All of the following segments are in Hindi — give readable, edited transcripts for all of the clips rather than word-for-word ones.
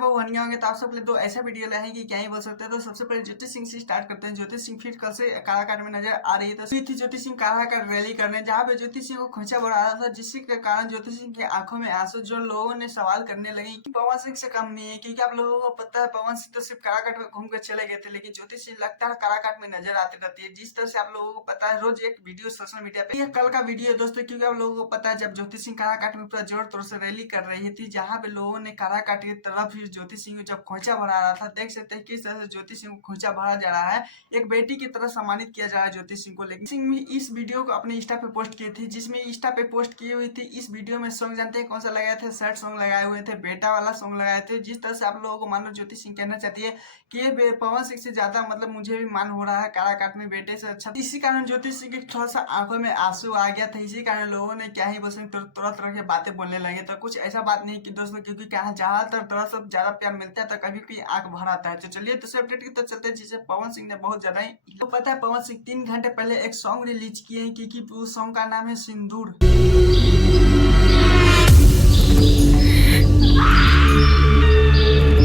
वो बन गए होंगे तो आप सब के लिए तो ऐसा वीडियो लाए हैं कि क्या ही बोल सकते हैं। तो सबसे पहले ज्योति सिंह से स्टार्ट करते हैं। ज्योति सिंह फिर कल से काराकाट में नजर आ रही है। तो थी ज्योति सिंह काराकाट रैली करने, जहाँ पे ज्योति सिंह को खोचा बढ़ा रहा था, जिसके कारण ज्योति सिंह की आंखों में आंसू, जो लोगों ने सवाल करने लगे कि पवन सिंह से कम नहीं है, क्योंकि आप लोगों को पता है पवन सिंह तो सिर्फ काराकाट में घूम कर चले गए थे, लेकिन ज्योति सिंह लगता है काराकाट में नजर आती रहती है। जिस तरह से आप लोगों को पता है रोज एक वीडियो सोशल मीडिया पे, ये कल का वीडियो है दोस्तों, क्योंकि आप लोगों को पता है जब ज्योति सिंह काराकाट में पूरा जोर तौर से रैली कर रही थी, जहाँ पे लोगों ने काराकाट की तरफ ही ज्योति सिंह को जब खोचा भरा रहा था, देख सकते हैं किस तरह से ज्योति सिंह को खोचा भरा जा रहा है, एक बेटी की तरह सम्मानित किया जा रहा है ज्योति सिंह को। लेकिन सिंह भी इस वीडियो को अपने इंस्टा पे पोस्ट की थी, जिसमें इंस्टा पे पोस्ट की हुई थी। इस वीडियो में सॉन्ग जानते हैं कौन सा लगाए थे? सैड सॉन्ग लगाए हुए थे, बेटा वाला सॉन्ग लगाए थे। जिस तरह से आप लोगों को मानो ज्योति सिंह कहना चाहती है कि ये पवन सिंह से ज्यादा मतलब मुझे भी मान हो रहा है काराकाट में बेटे से अच्छा। इसी कारण ज्योति सिंह की थोड़ा सा आंखों में आंसू आ गया था। इसी कारण लोगों ने क्या ही बोल सकते तरह तरह की बातें बोलने लगे। तो कुछ ऐसा बात नहीं कि दोस्तों, क्योंकि क्या ज्यादातर तरह से ज्यादा प्यार मिलता है तो कभी भी आंख भर आता है। तो चलिए दूसरे अपडेट की तरफ चलते हैं, जिसे पवन सिंह ने बहुत ज्यादा ही तो पता है पवन सिंह 3 घंटे पहले एक सॉन्ग रिलीज किए हैं, क्योंकि उस सॉन्ग का नाम है सिंदूर।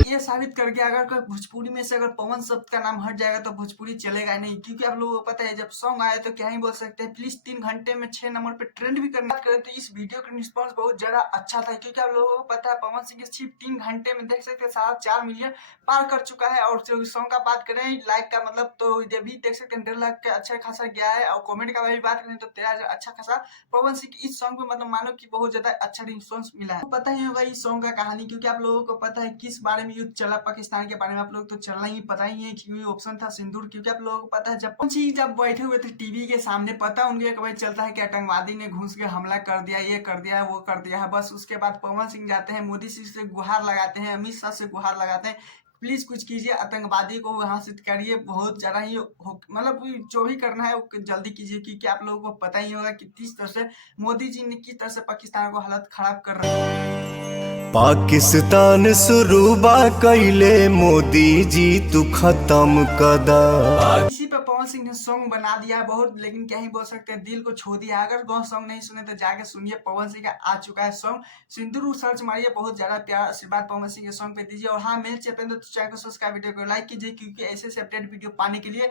ये साबित कर गया अगर कोई भोजपुरी में से अगर पवन शब्द का नाम हट जाएगा तो भोजपुरी चलेगा नहीं, क्योंकि आप लोगों को पता है जब सॉन्ग आया तो क्या ही बोल सकते हैं। प्लीज 3 घंटे में 6 नंबर पे ट्रेंड भी करना करें तो इस वीडियो का रिस्पॉन्स बहुत ज्यादा अच्छा था, क्योंकि आप लोगों को पता है पवन सिंह सिर्फ 3 घंटे में देख सकते हैं 4.5 मिलियन पार कर चुका है। और जो सॉन्ग का बात करें लाइक का मतलब तो ये भी देख सकते हैं 1.5 लाख का अच्छा खासा गया है। और कॉमेंट का भी बात करें तो 13,000 अच्छा खासा पवन सिंह इस सॉन्ग पे मतलब मानो कि बहुत ज्यादा अच्छा रिस्पॉन्स मिला है। तो पता ही होगा इस सॉन्ग का कहानी, क्योंकि आप लोगों को पता है किस बारे में युद्ध चला पाकिस्तान के बारे में। आप लोग तो चलना ही पता ही है, क्योंकि ऑप्शन था सिंदूर। क्योंकि आप लोगों को पता है जब बैठे हुए थे टीवी के सामने, पता उनके कभी चलता है कि आतंकवादी ने घुस के हमला कर दिया, ये कर दिया है, वो कर दिया है। बस उसके बाद पवन सिंह जाते हैं, मोदी सिंह से गुहार लगाते हैं, अमित शाह से गुहार लगाते हैं, प्लीज कुछ कीजिए, आतंकवादी को वहां से करिए। बहुत ज्यादा ही मतलब जो भी करना है वो जल्दी कीजिए, क्योंकि आप लोगों को पता ही होगा कि किस तरह से मोदी जी ने किस तरह से पाकिस्तान को हालत खराब कर रहे हैं। पाकिस्तान सुरूबा कैले मोदी जी तू खत्म कदा। इसी पे पवन सिंह ने सॉन्ग बना दिया बहुत, लेकिन क्या ही बोल सकते हैं, दिल को छू दिया। अगर वो सॉन्ग नहीं सुने तो जाके सुनिए, पवन सिंह का आ चुका है सॉन्ग सिंदूर, सर्च मारिए। बहुत ज्यादा प्यार आशीर्वाद पवन सिंह के सॉन्ग पे दीजिए। और हाँ, मेरे चैनल तो चैनल को सब्सक्राइब, वीडियो को लाइक कीजिए, क्योंकि ऐसे से अपडेट वीडियो पाने के लिए